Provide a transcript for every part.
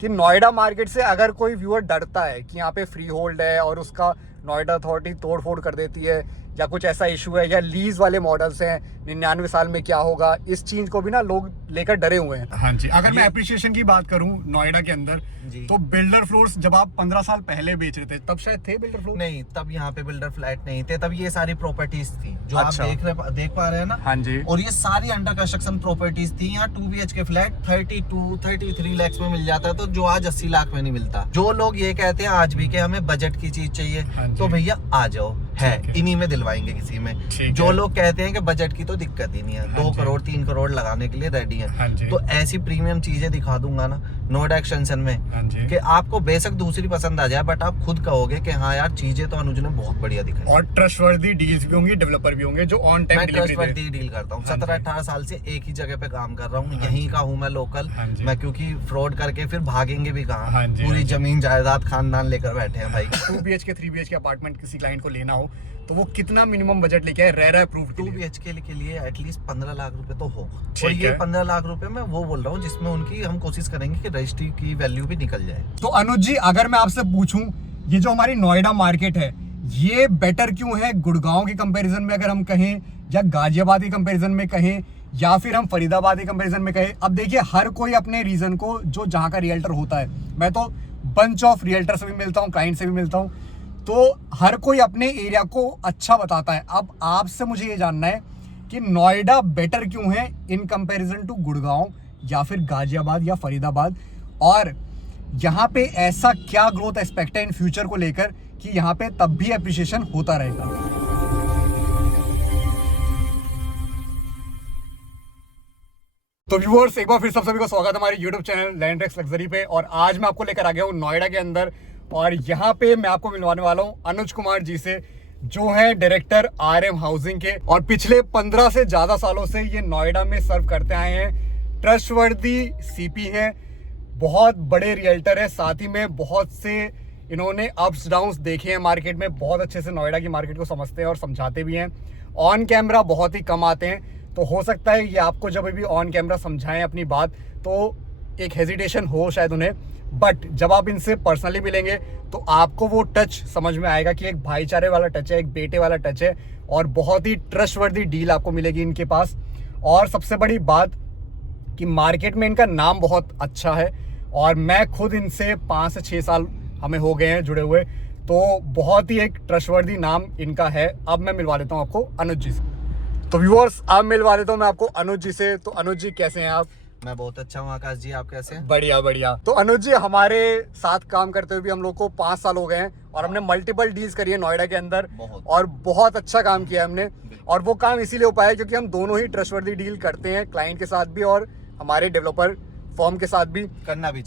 कि नोएडा मार्केट से अगर कोई व्यूअर डरता है कि यहाँ पे फ्री होल्ड है और उसका नोएडा अथॉरिटी तोड़ फोड़ कर देती है या कुछ ऐसा इशू है, या लीज वाले मॉडल्स हैं 99 साल में क्या होगा, इस चीज को भी ना लोग लेकर डरे हुए हैं। हाँ जी, अगर मैं एप्रिसिएशन की बात करूं नोएडा के अंदर, तो बिल्डर फ्लोर्स जब आप 15 साल पहले बेच रहे थे तब शायद थे बिल्डर फ्लोर? नहीं, तब यहाँ पे बिल्डर फ्लैट नहीं थे, तब ये सारी प्रॉपर्टीज थी जो अच्छा। आप देख पा रहे हैं ना। हाँ जी। और ये सारी अंडर कंस्ट्रक्शन प्रॉपर्टीज थी। यहाँ 2 BHK फ्लैट 32-33 लाख में मिल जाता है, तो जो आज 80 लाख में नहीं मिलता। जो लोग ये कहते हैं आज भी कि हमें बजट की चीज चाहिए, तो भैया आ जाओ, है इन्हीं में दिलवाएंगे किसी में। जो लोग कहते हैं कि बजट की तो दिक्कत ही नहीं है, 2 करोड़ 3 करोड़ लगाने के लिए रेडी है, तो ऐसी प्रीमियम चीजें दिखा दूंगा ना नोएडा एक्सटेंशन में कि आपको बेशक दूसरी पसंद आ जाए, बट आप खुद कहोगे कि हाँ यार चीजें तो अनुज ने बहुत बढ़िया दिखाई। और ट्रस्टवर्दी डील्स भी होंगी, डेवलपर भी होंगे जो ऑन टाइम डिलीवरी देते हैं। ट्रस्टवर्दी डील करता हूँ, 17-18 साल से एक ही जगह पे काम कर रहा हूँ, यहीं का हूँ मैं लोकल। मैं क्योंकि फ्रॉड करके फिर भागेंगे भी कहाँ, पूरी जमीन जायदाद खानदान लेकर बैठे हैं भाई। 2 BHK 3 BHK अपार्टमेंट किसी क्लाइंट को लेना हो तो वो कितना मिनिमम बजट लेके आए रेरा अप्रूव्ड? 2 BHK के लिए एटलीस्ट 15 लाख रुपए तो हो, और ये 15 लाख रुपए मैं वो बोल रहा हूँ जिसमें उनकी हम कोशिश करेंगे कि रजिस्ट्री की वैल्यू भी निकल जाए। तो अनुज जी, अगर मैं आपसे पूछूं, ये जो हमारी नोएडा मार्केट है ये बेटर क्यों है गुड़गांव के कंपैरिजन में, अगर हम कहें, या गाजियाबाद के कंपैरिजन में कहें, या फिर हम फरीदाबाद के कंपैरिजन में कहें? अब देखिए, हर कोई अपने रीजन को, जो जहां का रियल्टर होता है, मैं तो बंच ऑफ रियल्टर से भी मिलता हूं, क्लाइंट से भी मिलता हूं, तो हर कोई अपने एरिया को अच्छा बताता है। अब आपसे मुझे ये जानना है कि नोएडा बेटर क्यों है इन कंपैरिजन टू गुड़गांव या फिर गाजियाबाद या फरीदाबाद, और यहाँ पे ऐसा क्या ग्रोथ एक्सपेक्ट है इन फ्यूचर को लेकर कि यहाँ पे तब भी एप्रिसिएशन होता रहेगा? तो व्यूअर्स, एक बार फिर सब सभी को स्वागत है हमारे YouTube चैनल लैंडरेक्स लग्जरी पे। और आज मैं आपको लेकर आ गया हूँ नोएडा के अंदर, और यहाँ पे मैं आपको मिलवाने वाला हूँ अनुज कुमार जी से, जो है डायरेक्टर RM हाउसिंग के, और पिछले 15 से ज्यादा सालों से ये नोएडा में सर्व करते आए हैं। ट्रस्टवर्दी CP हैं, बहुत बड़े रियल्टर है, साथ ही में बहुत से इन्होंने अप्स डाउन्स देखे हैं मार्केट में, बहुत अच्छे से नोएडा की मार्केट को समझते हैं और समझाते भी हैं। ऑन कैमरा बहुत ही कम आते हैं, तो हो सकता है ये आपको जब भी ऑन कैमरा समझाएं अपनी बात तो एक हेजिटेशन हो शायद उन्हें, बट जब आप इनसे पर्सनली मिलेंगे तो आपको वो टच समझ में आएगा कि एक भाईचारे वाला टच है, एक बेटे वाला टच है, और बहुत ही ट्रस्टवर्दी डील आपको मिलेगी इनके पास। और सबसे बड़ी बात कि मार्केट में इनका नाम बहुत अच्छा है, और मैं खुद इनसे 5 से 6 साल हमें हो गए हैं जुड़े हुए, तो बहुत ही एक ट्रस्टवर्दी नाम इनका है। अब मैं मिलवा देता हूँ आपको अनुज जी से। तो व्यूअर्स, अब मिलवा देता हूँ मैं आपको अनुज जी से। तो अनुज जी, कैसे हैं आप? मैं बहुत अच्छा हूँ आकाश जी, आप कैसे हैं? बढ़िया बढ़िया। तो अनुज जी, हमारे साथ काम करते हुए भी हम लोग को 5 साल हो गए हैं, और हमने मल्टीपल डील्स करी है नोएडा के अंदर, और बहुत अच्छा काम किया हमने। और वो काम इसीलिए हो पाया क्योंकि हम दोनों ही ट्रस्टवर्दी डील करते हैं, क्लाइंट के साथ भी और हमारे डेवलपर फॉर्म के साथ भी। करना भी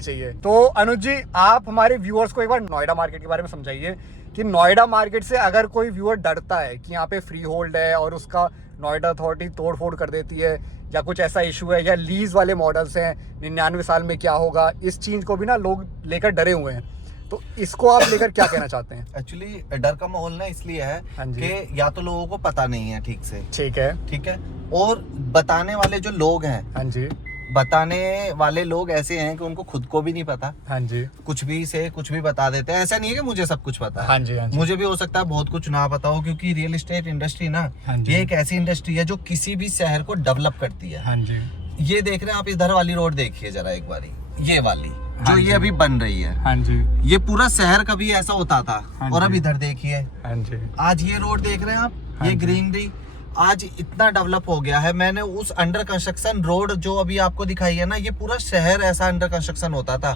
चाहिए। तो अनुज जी, आप हमारे व्यूअर्स को एक बार नोएडा मार्केट के बारे में समझाइए कि नोएडा मार्केट से अगर कोई व्यूअर डरता है कि यहाँ पे फ्री होल्ड है और उसका नोएडा अथॉरिटी तोड़ फोड़ कर देती है, या कुछ ऐसा इशू है, या लीज वाले मॉडल्स हैं 99 साल में क्या होगा, इस चीज को भी ना लोग लेकर डरे हुए हैं, तो इसको आप लेकर क्या कहना चाहते हैं? एक्चुअली डर का माहौल ना इसलिए है कि या तो लोगों को पता नहीं है ठीक से, ठीक है, और बताने वाले जो लोग हैं, हाँ जी, बताने वाले लोग ऐसे हैं कि उनको खुद को भी नहीं पता, हाँ जी, कुछ भी से कुछ भी बता देते हैं। ऐसा नहीं है कि मुझे सब कुछ पता है, हाँ जी, हाँ जी। मुझे भी हो सकता है बहुत कुछ ना पता हो, क्योंकि रियल एस्टेट इंडस्ट्री ना, ये एक ऐसी इंडस्ट्री है जो किसी भी शहर को डेवलप करती है। हाँ जी। ये देख रहे हैं आप, इधर वाली रोड देखिए जरा एक बारी, ये वाली जो ये अभी बन रही है, हाँ जी, ये पूरा शहर कभी ऐसा होता था, और अब इधर देखिए, हाँ जी, आज ये रोड देख रहे हैं आप, ये ग्रीनरी आज इतना डेवलप हो गया है। मैंने उस अंडर कंस्ट्रक्शन रोड जो अभी आपको दिखाई है ना, ये पूरा शहर ऐसा अंडर कंस्ट्रक्शन होता था।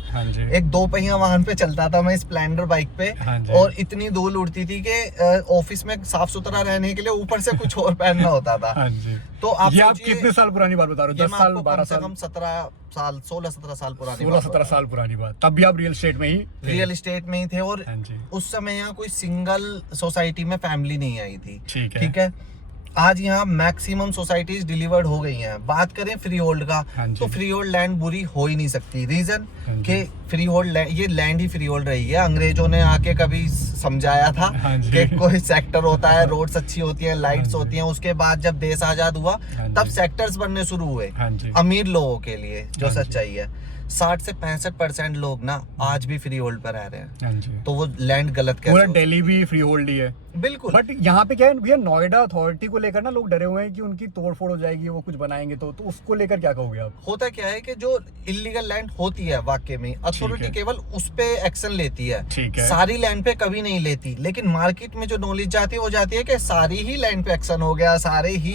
एक 2 पहिया वाहन पे चलता था मैं, स्प्लेंडर बाइक पे, और इतनी धूल उड़ती थी कि ऑफिस में साफ सुथरा रहने के लिए ऊपर से कुछ और पहनना होता था। तो आप कितने साल पुरानी बात बता रहे हो? 10 साल, 12 साल? 17 साल, 16-17 साल पुरानी, 16-17 साल पुरानी बात। तब भी आप रियल एस्टेट में ही थे, और उस समय यहाँ कोई सिंगल सोसाइटी में फैमिली नहीं आई थी, ठीक है। आज यहाँ मैक्सिमम सोसाइटीज डिलीवर्ड हो गई हैं। बात करें फ्री होल्ड का, तो फ्री होल्ड लैंड बुरी हो ही नहीं सकती। रीजन कि फ्री होल्ड ये लैंड ही फ्री होल्ड रही है। अंग्रेजों ने आके कभी समझाया था कि कोई सेक्टर होता है, रोड्स अच्छी होती हैं, लाइट्स होती हैं, उसके बाद जब देश आजाद हुआ तब सेक्टर्स बनने शुरू हुए अमीर लोगों के लिए, जो सच्चाई है। 60 से 65% लोग ना आज भी फ्री होल्ड पर रह रहे हैं। हाँ जी। तो वो लैंड गलत पूरा कैसे दिल्ली भी फ्री होल्ड ही है। बिल्कुल। बट यहाँ पे क्या है भैया, नोएडा अथॉरिटी को लेकर ना लोग डरे हुए हैं कि उनकी तोड़फोड़ हो जाएगी, वो कुछ बनाएंगे तो उसको लेकर क्या कहोगे आप? होता क्या है कि जो इलीगल लैंड होती है वाकई में अथॉरिटी केवल उस पे एक्शन लेती है, ठीक है। सारी लैंड पे कभी नहीं लेती। लेकिन मार्केट में जो नॉलेज जाती है वो जाती है कि सारी ही लैंड पे एक्शन हो गया, सारे ही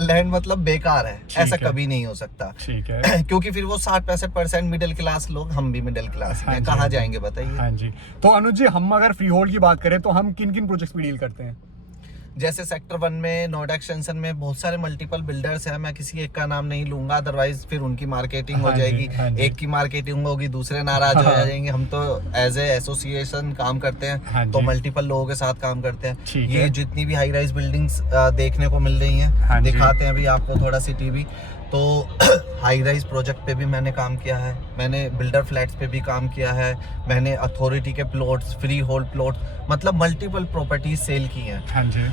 लैंड मतलब बेकार है। ऐसा कभी नहीं हो सकता, ठीक है। क्योंकि फिर वो 60-65% मिडिल क्लास लोग, हम भी मिडिल क्लास हैं, कहाँ जाएंगे बताइए। हाँ जी। तो अनुज जी, हम अगर फ्री होल्ड की बात करें तो हम किन किन प्रोजेक्ट्स पे डील करते हैं? जैसे सेक्टर 1 में नोएडा एक्सटेंशन में बहुत सारे मल्टीपल बिल्डर्स हैं, मैं किसी एक का नाम नहीं लूंगा, अदरवाइज फिर उनकी मार्केटिंग हो जाएगी। एक की मार्केटिंग होगी, दूसरे नाराज हो जाएंगे। हम तो एज ए एसोसिएशन काम करते हैं, तो मल्टीपल लोगों के साथ काम करते हैं। ये जितनी भी हाई राइज बिल्डिंग्स देखने को मिल रही हैं, दिखाते हैं अभी आपको थोड़ा सिटी भी। तो हाई राइज प्रोजेक्ट पे भी मैंने काम किया है, मैंने बिल्डर फ्लैट्स पे भी काम किया है, मैंने अथॉरिटी के प्लॉट्स, फ्री होल्ड प्लॉट, मतलब मल्टीपल प्रॉपर्टीज सेल की हैं। हाँ जी।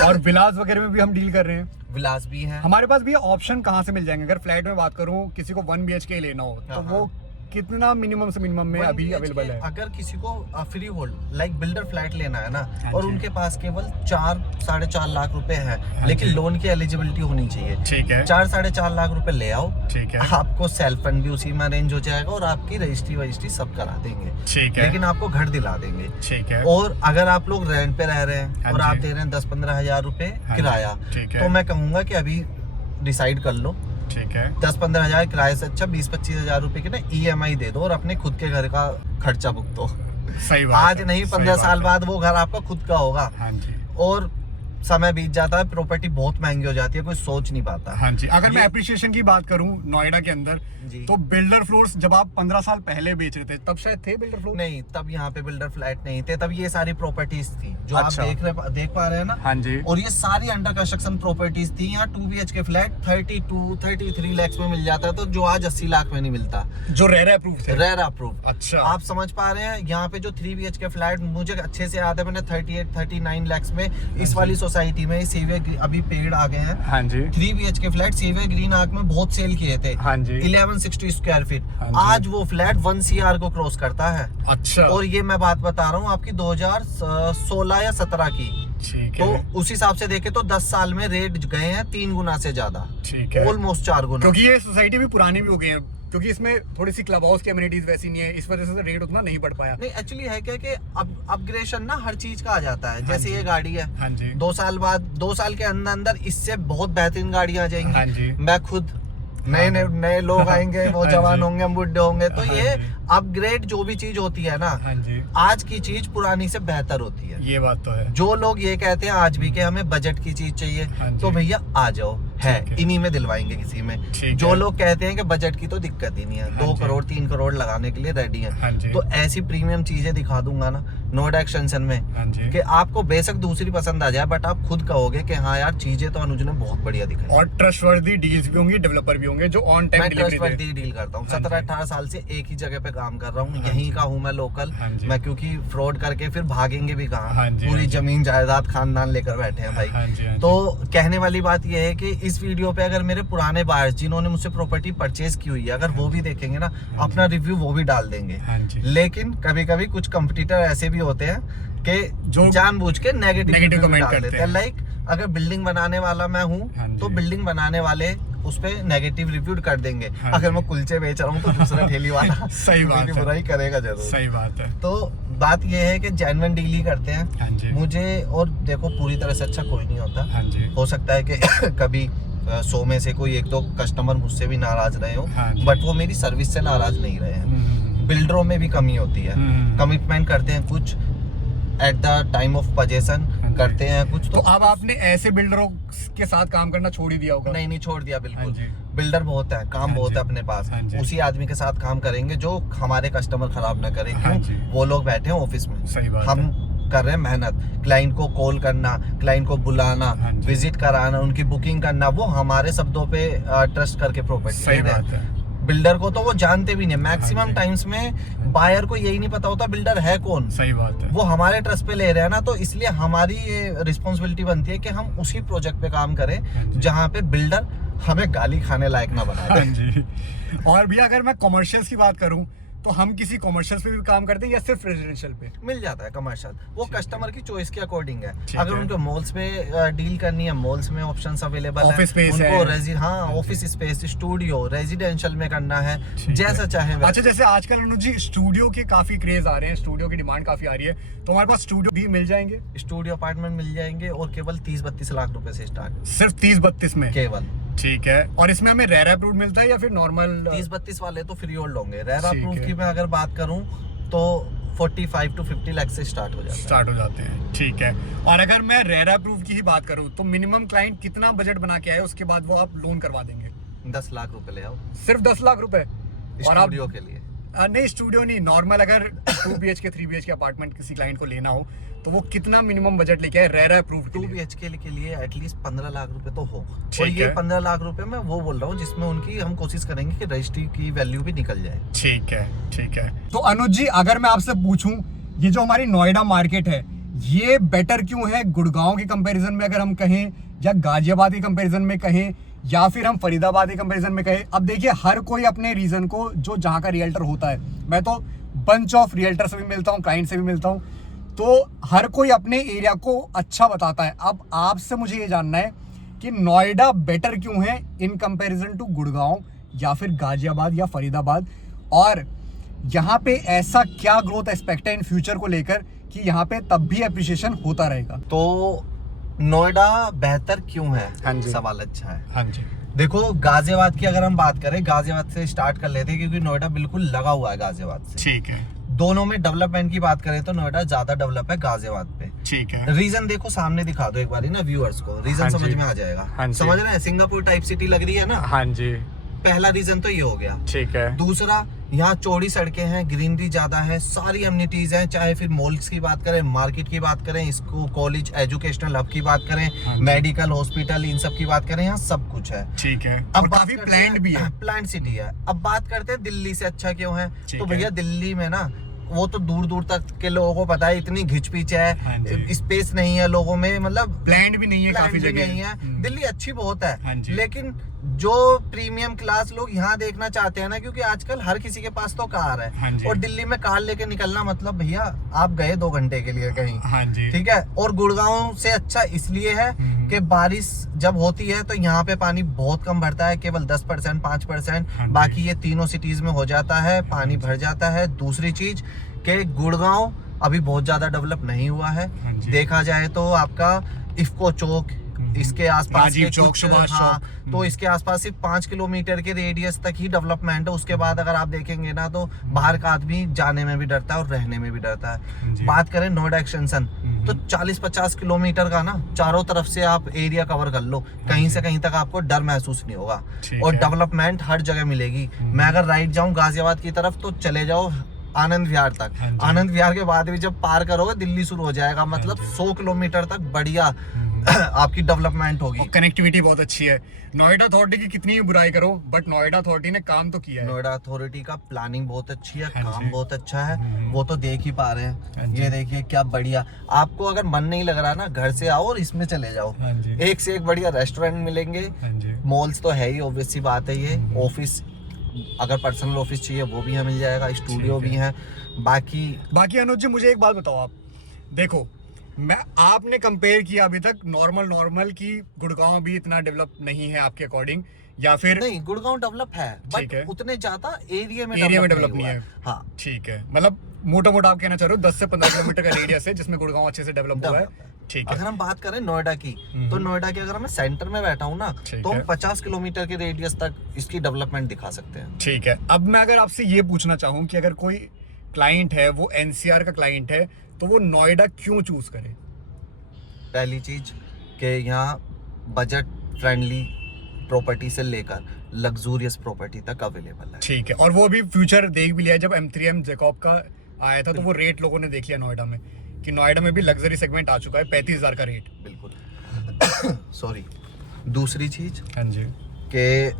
और विलास वगैरह में भी हम डील कर रहे हैं। विलास भी हैं हमारे पास भी। ऑप्शन कहाँ से मिल जाएंगे? अगर फ्लैट में बात करूँ, किसी को 1 BHK लेना हो तो वो कितना मिनिमम से मिनिमम में अभी अवेलेबल है? अगर किसी को free hold like builder flat लेना है ना, और उनके पास केवल 4-4.5 लाख रुपए है, लेकिन लोन की एलिजिबिलिटी होनी चाहिए, ठीक है। 4-4.5 लाख रुपए ले आओ, ठीक है। आपको सेल्फ फंड भी उसी में अरेंज हो जाएगा और आपकी रजिस्ट्री सब करा देंगे, ठीक है। लेकिन आपको घर दिला देंगे, ठीक है। और अगर आप लोग रेंट पे रह रहे हैं और आप दे रहे हैं 10-15 हजार रुपए किराया, तो मैं कहूंगा कि अभी डिसाइड कर लो, ठीक है। 10-15 हजार किराए से अच्छा 20-25 हजार रुपए की ना EMI दे दो और अपने खुद के घर का खर्चा भुगतो। सही बात आज नहीं, 15 साल बाद वो घर आपका खुद का होगा। हाँ जी। और समय बीत जाता है, प्रॉपर्टी बहुत महंगी हो जाती है, कोई सोच नहीं पाता। हाँ जी। अगर मैं एप्रिसिएशन की बात करूं नोएडा के अंदर, तो बिल्डर फ्लोर्स जब आप 15 साल पहले बेच रहे थे तब शायद थे बिल्डर फ्लोर? नहीं, तब यहाँ पे बिल्डर फ्लैट नहीं थे, तब ये सारी प्रॉपर्टीज थी जो आप देख पा रहे हैं ना। हाँ जी। और ये सारी अंडर कंस्ट्रक्शन प्रॉपर्टीज थी। यहाँ 2 BHK फ्लैट 32-33 लाख में मिल जाता है, तो जो आज 80 लाख में नहीं मिलता, जो रेरा अप्रूव थे। RERA approve. अच्छा, आप समझ पा रहे हैं। यहाँ पे जो 3 BHK फ्लैट मुझे अच्छे से याद है, मैंने 38-39 लाख में इस वाली सोसाइटी में अभी पेड़ आ गए हैं। हाँ जी। 3 BHK flat Saviour Green Arc में बहुत सेल किए थे। हाँ जी। 1160 स्क्वायर फीट। आज वो फ्लैट 1 CR को क्रॉस करता है। अच्छा। और ये मैं बात बता रहा हूँ आपकी 2016 या 17 की। ठीक है। तो उस हिसाब से देखे तो 10 साल में रेट गए हैं 3 गुना से ज्यादा। ठीक है। ऑलमोस्ट 4 गुना। क्योंकि ये सोसाइटी भी पुरानी भी हो गई है, क्योंकि इसमें थोड़ी सी क्लब हाउस की अमेनिटीज वैसी नहीं है, इस वजह से रेट उतना नहीं बढ़ पाया। नहीं, एक्चुअली है क्या कि अब अपग्रेडेशन ना हर चीज का आ जाता है। जैसे ये गाड़ी है, हाँ जी। 2 साल बाद, 2 साल के अंदर इससे बहुत बेहतरीन गाड़ियां आ जाएंगी। हाँ जी। मैं खुद नए लोग आएंगे, वो जवान होंगे, हम बुढ़े होंगे, तो ये अपग्रेड जो भी चीज होती है ना, हाँ जी। आज की चीज पुरानी से बेहतर होती है। ये बात तो है। जो लोग ये कहते हैं आज भी कि हमें बजट की चीज चाहिए, तो भैया आ जाओ, है इन्हीं में दिलवाएंगे किसी में। जो लोग कहते हैं कि बजट की तो दिक्कत ही नहीं है, 2 करोड़ 3 करोड़ लगाने के लिए रेडी है, तो ऐसी प्रीमियम चीजें दिखा दूंगा ना नोएडा एक्सटेंशन में, कि आपको बेशक दूसरी पसंद आ जाए, बट आप खुद कहोगे कि हाँ यार चीजें तो अनुज ने बहुत बढ़िया दिखाई। और ट्रस्टवर्दी डील्स भी होंगी, डेवलपर भी होंगे जो ऑन टाइम डिलीवरी देते हैं। मैं ट्रस्टवर्दी डील करता हूँ। 17-18 साल से एक ही जगह पे काम कर रहा हूँ, यहीं का हूँ मैं, लोकल। मैं क्योंकि फ्रॉड करके फिर भागेंगे भी कहाँ, पूरी जमीन जायदाद खानदान लेकर बैठे हैं भाई। तो कहने वाली बात यह है कि इस वीडियो पे अगर मेरे पुराने बायर्स जिन्होंने मुझसे प्रॉपर्टी परचेज की हुई है, अगर वो भी देखेंगे ना, अपना रिव्यू वो भी डाल देंगे। लेकिन कभी कभी कुछ कंपटीटर ऐसे भी होते हैं कि जो जानबूझ के नेगेटिव कमेंट डाल देते हैं। लाइक अगर बिल्डिंग बनाने वाला मैं हूँ, तो बिल्डिंग बनाने वाले उस पे नेगेटिव रिव्यू कर देंगे। अगर मैं कुलचे बेच रहा हूँ तो दूसरा ठेली वाला सही बात है, बुराई करेगा जरूर। सही बात है। तो बात ये है कि जेन्युइन डील ही करते हैं मुझे, और देखो पूरी तरह से अच्छा कोई नहीं होता। हो सकता है कि कभी 100 में से कोई 1-2 कस्टमर मुझसे भी नाराज रहे हो, बट वो मेरी सर्विस से नाराज नहीं रहे हैं। बिल्डरों में भी कमी होती है, कमिटमेंट करते हैं कुछ, at the time of possession करते हैं कुछ। तो अब आपने ऐसे बिल्डरों के साथ काम करना छोड़ ही दिया होगा? नहीं छोड़ दिया, बिल्कुल। बिल्डर बहुत है, काम बहुत है अपने पास, उसी आदमी के साथ काम करेंगे जो हमारे कस्टमर खराब ना करे। क्यों? वो लोग बैठे हैं ऑफिस में, सही बात हम कर रहे हैं मेहनत। क्लाइंट को कॉल करना, क्लाइंट को बुलाना, विजिट कराना, उनकी बुकिंग करना, वो हमारे शब्दों पे ट्रस्ट करके प्रॉपर्टी। सही बात है। बिल्डर को तो वो जानते भी नहीं, मैक्सिमम टाइम्स में बायर को यही नहीं पता होता बिल्डर है कौन। सही बात है। वो हमारे ट्रस्ट पे ले रहे हैं ना, तो इसलिए हमारी ये रिस्पॉन्सिबिलिटी बनती है कि हम उसी प्रोजेक्ट पे काम करें जहाँ पे बिल्डर हमें गाली खाने लायक ना बना हाँ दे। जी। और भी अगर मैं कॉमर्शियल्स की बात करूं तो हम किसी कॉमर्शियल्स पे भी काम करते हैं या सिर्फ रेजिडेंशियल पे? मिल जाता है कमर्शियल, वो कस्टमर की चॉइस के अकॉर्डिंग है। ठीक अगर है। उनको मॉल्स में डील करनी है, मॉल्स में ऑप्शंस अवेलेबल है। Office space उनको है। हाँ ऑफिस स्पेस, स्टूडियो, रेजिडेंशियल में करना है, जैसा चाहे वैसा। अच्छा, जैसे आजकल अनुज जी स्टूडियो के काफी क्रेज आ रहे हैं, स्टूडियो की डिमांड काफी आ रही है, तो हमारे पास स्टूडियो भी मिल जाएंगे? स्टूडियो अपार्टमेंट मिल जाएंगे और केवल 30-32 लाख रुपए से स्टार्ट, सिर्फ 30-32 में? केवल। ठीक है। और इसमें हमें रेरा अप्रूव्ड मिलता है या फिर नॉर्मल? 30-32 वाले तो फ्री होल्ड होंगे। रेरा ठीक प्रूफ है। की मैं अगर बात करूं तो 45 to 50 लाख से स्टार्ट हो जाता है। स्टार्ट हो जाते हैं। ठीक है। और अगर मैं रेरा प्रूफ की ही बात करूं तो मिनिमम क्लाइंट कितना बजट बना के आए, उसके बाद वो आप लोन करवा देंगे? 10 लाख रुपए ले आओ सिर्फ 10 लाख रुपए? और आप स्टूडियो के लिए। नहीं, स्टूडियो नहीं, नॉर्मल अगर 2 BHK 3 BHK अपार्टमेंट किसी क्लाइंट को लेना हो तो वो कितना मिनिमम बजट लेके आए रेरा अप्रूव्ड 2 BHK के लिए एटलीस्ट 15 लाख रुपए तो हो। ठीक और ये है। 15 लाख रुपए मैं वो बोल रहा हूँ जिसमें उनकी हम कोशिश करेंगे कि रजिस्ट्री की वैल्यू भी निकल जाए। ठीक है, ठीक है। तो अनुज जी अगर मैं आपसे पूछूं, ये जो हमारी नोएडा मार्केट है ये बेटर क्यों है गुड़गांव के कंपैरिजन में, अगर हम कहें, या गाजियाबाद के कंपैरिजन में कहें, या फिर हम फरीदाबाद के कंपैरिजन में कहें? अब देखिए हर कोई अपने रीजन को, जो जहाँ का रियल्टर होता है, मैं तो बंच ऑफ रियल्टर से भी मिलता हूँ, क्लाइंट से भी मिलता हूँ, तो हर कोई अपने एरिया को अच्छा बताता है। अब आपसे मुझे ये जानना है कि नोएडा बेटर क्यों है इन कंपैरिजन टू गुड़गांव या फिर गाजियाबाद या फरीदाबाद, और यहाँ पे ऐसा क्या ग्रोथ एक्सपेक्ट है इन फ्यूचर को लेकर कि यहाँ पे तब भी एप्रिसिएशन होता रहेगा? तो नोएडा बेहतर क्यों है? हाँ जी। सवाल अच्छा है। हाँ जी। देखो गाजियाबाद की अगर हम बात करें, गाजियाबाद से स्टार्ट कर लेते हैं क्योंकि नोएडा बिल्कुल लगा हुआ है गाजियाबाद से। ठीक है। दोनों में डेवलपमेंट की बात करें तो नोएडा ज्यादा डेवलप है गाजियाबाद पे। ठीक है। रीजन देखो, सामने दिखा दो एक बार ना व्यूअर्स को, रीजन हाँ समझ जी। में आ जाएगा। हाँ जी। समझ रहे हैं, सिंगापुर टाइप सिटी लग रही है ना। हाँ जी। पहला रीजन तो ये हो गया। ठीक है। दूसरा, यहाँ चौड़ी सड़कें हैं, ग्रीनरी ज्यादा है, सारी अम्यूनिटीज हैं, चाहे फिर मॉल्स की बात करें, मार्केट की बात करें, स्कूल, कॉलेज, एजुकेशनल हब की बात हाँ करें, जी। मेडिकल, हॉस्पिटल, इन सब की बात करें, यहाँ सब कुछ है। ठीक है। अब और बात काफी करते प्लान्ड हैं- भी है। प्लान्ड सिटी है। अब बात करते हैं दिल्ली से अच्छा क्यों है। ठीक तो है। भैया दिल्ली में ना वो तो दूर दूर तक के लोगों को पता है, इतनी घिचपिच हाँ है, जी। स्पेस नहीं है लोगों में, मतलब प्लान्ड भी नहीं है, प्लान काफी भी जगह नहीं है। दिल्ली अच्छी बहुत हाँ है, जी। लेकिन जो प्रीमियम क्लास लोग यहाँ देखना चाहते हैं ना, क्योंकि आजकल हर किसी के पास तो कार है, हाँ जी। और दिल्ली में कार लेके निकलना मतलब भैया आप गए 2 घंटे के लिए कहीं। हाँ जी। ठीक है। और गुड़गांव से अच्छा इसलिए है कि बारिश जब होती है तो यहाँ पे पानी बहुत कम भरता है, केवल 10% 5%। हाँ जी। बाकी ये तीनों सिटीज में हो जाता है, पानी भर जाता है। दूसरी चीज कि गुड़गांव अभी बहुत ज्यादा डेवलप नहीं हुआ है। हाँ जी। देखा जाए तो आपका इफ्को चौक, इसके आसपास राजीव के चौक, कुछ- सुभाष हाँ, चौक। तो इसके आसपास सिर्फ 5 किलोमीटर के रेडियस तक ही डेवलपमेंट है। उसके बाद अगर आप देखेंगे ना तो बाहर का आदमी जाने में भी डरता है और रहने में भी डरता है। जी। बात करें नोएडा एक्सटेंशन, तो 40-50 किलोमीटर का ना चारों तरफ से आप एरिया कवर कर लो, कहीं से कहीं तक आपको डर महसूस नहीं होगा। ठीक और है। डेवलपमेंट हर जगह मिलेगी। मैं अगर राइट जाऊं गाजियाबाद की तरफ तो चले जाओ आनंद विहार तक। हाँ जी। आनंद विहार के बाद भी जब पार करोगे दिल्ली शुरू हो जाएगा, मतलब 100 किलोमीटर तक बढ़िया आपकी डेवलपमेंट होगी। और कनेक्टिविटी बहुत अच्छी है। नोएडा अथॉरिटी की कितनी भी बुराई करो, बट नोएडा अथॉरिटी ने काम तो किया है। नोएडा अथॉरिटी का प्लानिंग बहुत अच्छी है, हाँ काम जी। बहुत अच्छा है, वो तो देख ही पा रहे हाँ हैं। जी। ये देखिए क्या बढ़िया। आपको अगर मन नहीं लग रहा ना, घर से आओ और इसमें चले जाओ, हाँ जी। एक से एक बढ़िया रेस्टोरेंट मिलेंगे, हाँ जी। मॉल्स तो है ही, ऑब्वियस सी बात है। ये ऑफिस, अगर पर्सनल ऑफिस चाहिए वो भी यहाँ मिल जाएगा, स्टूडियो ठीक भी है। बाकी अनुज जी मुझे एक बात बताओ, आप देखो, मैं आपने कंपेयर किया अभी तक नॉर्मल की गुड़गांव भी इतना डेवलप नहीं है आपके अकॉर्डिंग, या फिर? नहीं, गुड़गांव डेवलप है, ठीक बट है। उतने ज्यादा एरिया में डेवलप नहीं है। हाँ, ठीक है, मतलब मोटा आप कहना चाह रहे हो 10 से 15 किलोमीटर का रेडियस है जिसमें गुड़गांव अच्छे से डेवलप हुआ है। ठीक है। अगर हम बात करें नोएडा की, तो नोएडा के अगर मैं सेंटर में बैठा हूँ ना, ठीक तो हम है। 50 किलोमीटर के रेडियस तक इसकी डेवलपमेंट दिखा सकते हैं। ठीक है। अब मैं अगर आपसे ये पूछना चाहूँ कि अगर कोई क्लाइंट है, वो एनसीआर का क्लाइंट है, तो वो नोएडा क्यों चूज करे? पहली चीज कि यहाँ बजट फ्रेंडली प्रॉपर्टी से लेकर लग्जूरियस प्रॉपर्टी तक अवेलेबल है। ठीक है। और वो भी फ्यूचर देख भी लिया है, जब M3M जैकब का आया था तो वो रेट लोगों ने देख लिया नोएडा में, कि नोएडा में भी लग्जरी सेगमेंट आ चुका है, 35,000 का रेट। बिल्कुल। सॉरी। दूसरी चीज हाँ जी। कि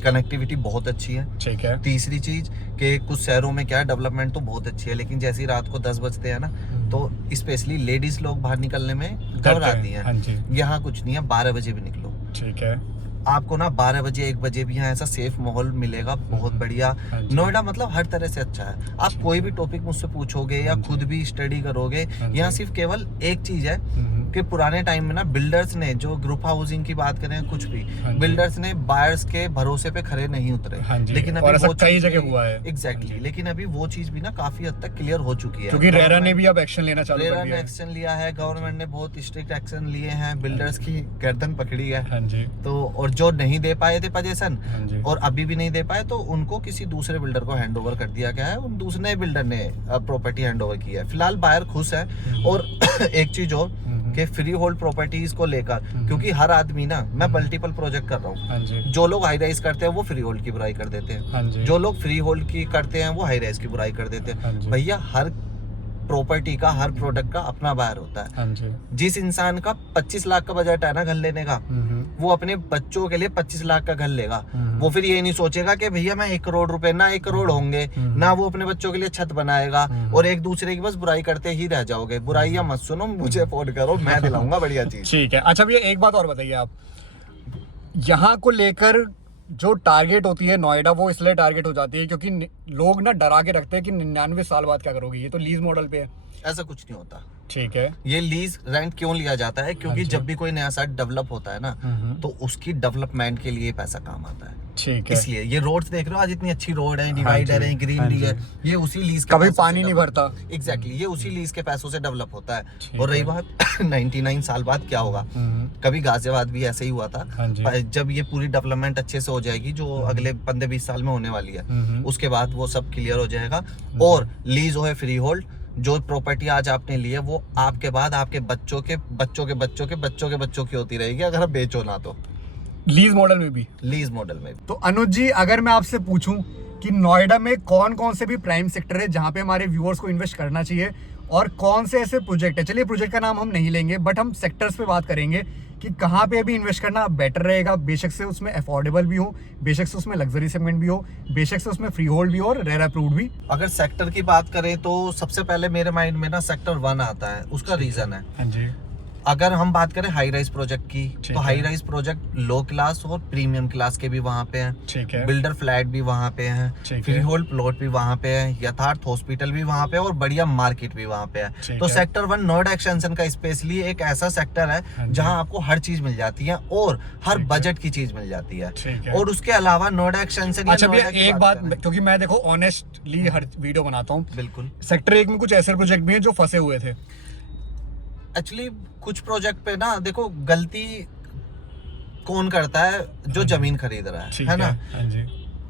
कनेक्टिविटी बहुत अच्छी है। ठीक है। तीसरी चीज कि कुछ शहरों में क्या है, डेवलपमेंट तो बहुत अच्छी है, लेकिन जैसे ही रात को 10 बजते हैं ना, तो स्पेशली लेडीज लोग बाहर निकलने में घबराती हाँ हैं। जी। यहाँ कुछ नहीं है, 12 बजे भी निकलो। ठीक है। आपको ना 12 बजे 1 बजे भी यहाँ ऐसा सेफ माहौल मिलेगा, बहुत बढ़िया। हाँ जी। नोएडा मतलब हर तरह से अच्छा है। आप कोई भी टॉपिक मुझसे पूछोगे या खुद भी स्टडी करोगे, यहाँ सिर्फ केवल एक चीज है कि पुराने टाइम में ना बिल्डर्स ने, जो ग्रुप हाउसिंग की बात करें कुछ भी, बिल्डर्स ने बायर्स के भरोसे पे खड़े नहीं उतरे। लेकिन अभी ऐसा वो कई जगह हुआ है। एग्जैक्टली, लेकिन अभी वो चीज भी ना काफी हद तक क्लियर हो चुकी है, क्योंकि रेरा ने भी अब एक्शन लेना चालू कर रेरा दिया ने है। एक्शन लिया है, गवर्नमेंट ने बहुत स्ट्रिक्ट एक्शन लिए हैं, बिल्डर्स की गर्दन पकड़ी है। हाँ जी। तो और जो नहीं दे पाए थे पोजीशन हाँ जी। और अभी भी नहीं दे पाए, तो उनको किसी दूसरे बिल्डर को हैंड ओवर कर दिया गया है, उन दूसरे बिल्डर ने प्रॉपर्टी हैंड ओवर की है। फिलहाल बायर खुश है। और एक चीज और कि फ्री होल्ड प्रॉपर्टीज को लेकर, क्योंकि हर आदमी ना, मैं मल्टीपल प्रोजेक्ट कर रहा हूँ, हाँ जी। जो लोग हाई राइज करते हैं वो फ्री होल्ड की बुराई कर देते हैं, हाँ जी। जो लोग फ्री होल्ड की करते हैं वो हाई राइज की बुराई कर देते हाँ हैं। जी। भैया हर प्रॉपर्टी का, हर प्रोडक्ट का अपना बायर होता है। हाँ जी। जिस इंसान का 25 लाख का बजट है ना घर लेने का, वो अपने बच्चों के लिए 25 लाख का घर लेगा। वो फिर ये नहीं सोचेगा कि भैया मैं 1 करोड़ रुपए, ना 1 करोड़ होंगे, ना वो अपने बच्चों के लिए छत बनाएगा, और एक दूसरे की बस बुराई करते ही रह जाओगे। बुराइयां मत सुनो, मुझे फोन करो, मैं दिलाऊंगा बढ़िया चीज। ठीक है। अच्छा भैया एक बात और बताइए, आप यहाँ को लेकर जो टारगेट होती है नोएडा, वो इसलिए टारगेट हो जाती है क्योंकि लोग ना डरा के रखते हैं कि 99 साल बाद क्या करोगे, ये तो लीज मॉडल पे है। ऐसा कुछ नहीं होता। ठीक है। ये लीज रेंट क्यों लिया जाता है? क्योंकि जब भी कोई नया साइट डेवलप होता है ना, तो उसकी डेवलपमेंट के लिए पैसा काम आता है। ठीक है। इसलिए ये रोड्स देख रहे हो, आज इतनी अच्छी रोड है, डिवाइडर है, ग्रीनरी है, ये उसी लीज कभी पानी नहीं भरता। एग्जैक्टली, ये उसी लीज के पैसों से डेवलप होता है। और रही बात 99 साल बाद क्या होगा, कभी गाजियाबाद भी ऐसे ही हुआ था। जब ये पूरी डेवलपमेंट अच्छे से हो जाएगी, जो अगले 15-20 साल में होने वाली है, उसके बाद वो सब क्लियर हो जाएगा। और लीज हो है फ्री होल्ड, जो प्रॉपर्टी आज आपने ली है वो आपके बाद आपके बच्चों के बच्चों के बच्चों के बच्चों के बच्चों की होती रहेगी, अगर आप बेचो ना तो। लीज मॉडल में भी। लीज मॉडल में भी। तो अनुज जी, अगर मैं आपसे पूछूं कि नोएडा में कौन कौन से भी प्राइम सेक्टर है जहां पे हमारे व्यूअर्स को इन्वेस्ट करना चाहिए, और कौन से ऐसे प्रोजेक्ट है, चलिए प्रोजेक्ट का नाम हम नहीं लेंगे, बट हम सेक्टर्स पे बात करेंगे कि कहाँ पे भी इन्वेस्ट करना बेटर रहेगा, बेशक से उसमें अफोर्डेबल भी हो, बेशक से उसमें लग्जरी सेगमेंट भी हो, बेशक से उसमें फ्री होल्ड भी हो और रेयर अप्रूव्ड भी। अगर सेक्टर की बात करें तो सबसे पहले मेरे माइंड में ना सेक्टर 1 आता है। उसका रीजन है, हाँ जी। अगर हम बात करें हाई राइज प्रोजेक्ट की, तो हाई राइज प्रोजेक्ट लो क्लास और प्रीमियम क्लास के भी वहाँ पे हैं। ठीक है। बिल्डर फ्लैट भी वहाँ पे हैं, फ्री होल्ड प्लॉट भी वहाँ पे है, यथार्थ हॉस्पिटल भी वहाँ पे है, और बढ़िया मार्केट भी वहाँ पे है। तो सेक्टर 1 नोएडा एक्सटेंशन का स्पेशली एक ऐसा सेक्टर है जहाँ आपको हर चीज मिल जाती है और हर बजट की चीज मिल जाती है। और उसके अलावा नोएडा एक्सटेंशन। अच्छा भैया एक बात, क्योंकि मैं देखो ऑनेस्टली हर वीडियो बनाता हूँ, बिल्कुल, सेक्टर 1 में कुछ ऐसे प्रोजेक्ट भी हैं जो फंसे हुए थे। एक्चुअली कुछ प्रोजेक्ट पे ना देखो, गलती कौन करता है? जो जमीन खरीद रहा है ना। हाँ जी।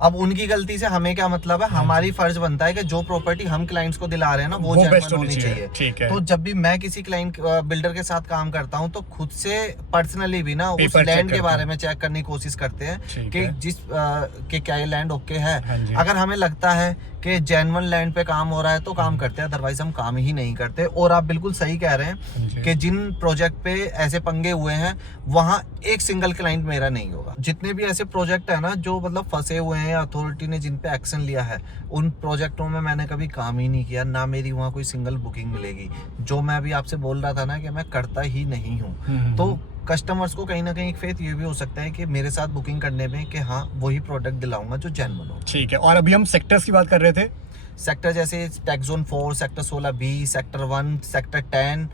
अब उनकी गलती से हमें क्या मतलब है? हमारी फर्ज बनता है कि जो प्रॉपर्टी हम क्लाइंट्स को दिला रहे हैं ना, वो जेन्युइन होनी चाहिए। ठीक है। तो जब भी मैं किसी क्लाइंट बिल्डर के साथ काम करता हूँ, तो खुद से पर्सनली भी ना उस लैंड के बारे में चेक करने की कोशिश करते हैं कि जिस के क्या ये लैंड ओके है। अगर हमें लगता है कि जेन्युइन लैंड पे काम हो रहा है तो काम करते हैं, अदरवाइज हम काम ही नहीं करते। और आप बिल्कुल सही कह रहे हैं कि जिन प्रोजेक्ट पे ऐसे पंगे हुए हैं, वहाँ एक सिंगल क्लाइंट मेरा नहीं होगा। जितने भी ऐसे प्रोजेक्ट है ना जो मतलब फंसे हुए हैं, अथॉरिटी ने जिन पे एक्शन लिया है, उन प्रोजेक्टों में मैंने कभी काम ही नहीं किया, ना मेरी वहाँ कोई सिंगल बुकिंग मिलेगी। जो मैं अभी आपसे बोल रहा था ना कि मैं करता ही नहीं हूँ, तो कस्टमर्स को कहीं ना कहीं एक फेथ ये भी हो सकता है कि मेरे साथ बुकिंग करने में कि हाँ वही प्रोडक्ट दिलाऊंगा जो जेन्युइन हो। ठीक है। और अभी हम सेक्टर्स की बात कर रहे थे, सेक्टर जैसे tax zone 4, sector 16B, sector 1, sector 10,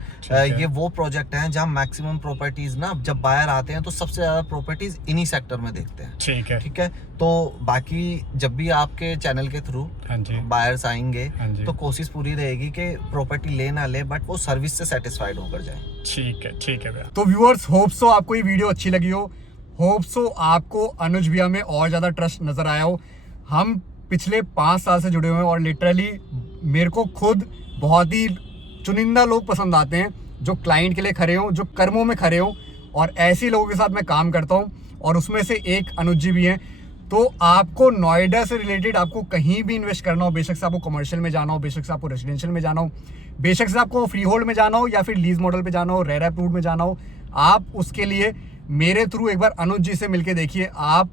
ये वो प्रोजेक्ट हैं जहां मैक्सिमम प्रॉपर्टीज ना, जब बायर आते हैं तो सबसे ज्यादा प्रॉपर्टीज इन्हीं सेक्टर में देखते हैं। ठीक है। ठीक है। तो बाकी जब भी आपके चैनल के थ्रू बायर्स आएंगे, तो कोशिश पूरी रहेगी कि प्रॉपर्टी ले ना ले, बट वो सर्विस से सेटिस्फाइड होकर जाए। ठीक है। ठीक है भैया। तो व्यूअर्स, होप सो आपको ये वीडियो अच्छी लगी हो, होप सो आपको अनुज भैया में और ज्यादा ट्रस्ट नजर आया हो। हम पिछले 5 साल से जुड़े हुए हैं और लिटरली मेरे को खुद बहुत ही चुनिंदा लोग पसंद आते हैं जो क्लाइंट के लिए खड़े हों, जो कर्मों में खड़े हों, और ऐसे लोगों के साथ मैं काम करता हूं, और उसमें से एक अनुज जी भी हैं। तो आपको नोएडा से रिलेटेड आपको कहीं भी इन्वेस्ट करना हो, बेशक से आपको कमर्शियल में जाना हो, बेशक से आपको रेजिडेंशियल में जाना हो, बेशक से आपको फ्री होल्ड में जाना हो या फिर लीज मॉडल पे जाना हो, रेयर अप्रूव्ड में जाना हो, आप उसके लिए मेरे थ्रू एक बार अनुज जी से मिलके देखिए। आप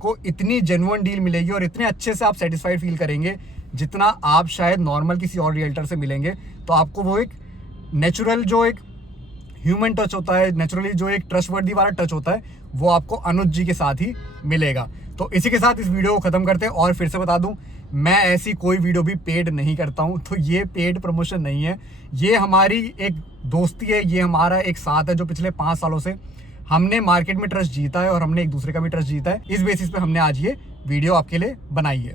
को इतनी जेन्युइन डील मिलेगी और इतने अच्छे से आप सेटिस्फाइड फील करेंगे जितना आप शायद नॉर्मल किसी और रियल्टर से मिलेंगे। तो आपको वो एक नेचुरल जो एक ह्यूमन टच होता है, नेचुरली जो एक ट्रस्टवर्दी वाला टच होता है, वो आपको अनुज जी के साथ ही मिलेगा। तो इसी के साथ इस वीडियो को खत्म करते हैं। और फिर से बता दूं, मैं ऐसी कोई वीडियो भी पेड नहीं करता हूं, तो ये पेड प्रमोशन नहीं है, ये हमारी एक दोस्ती है, ये हमारा एक साथ है जो पिछले 5 सालों से हमने मार्केट में ट्रस्ट जीता है और हमने एक दूसरे का भी ट्रस्ट जीता है। इस बेसिस पे हमने आज ये वीडियो आपके लिए बनाई है।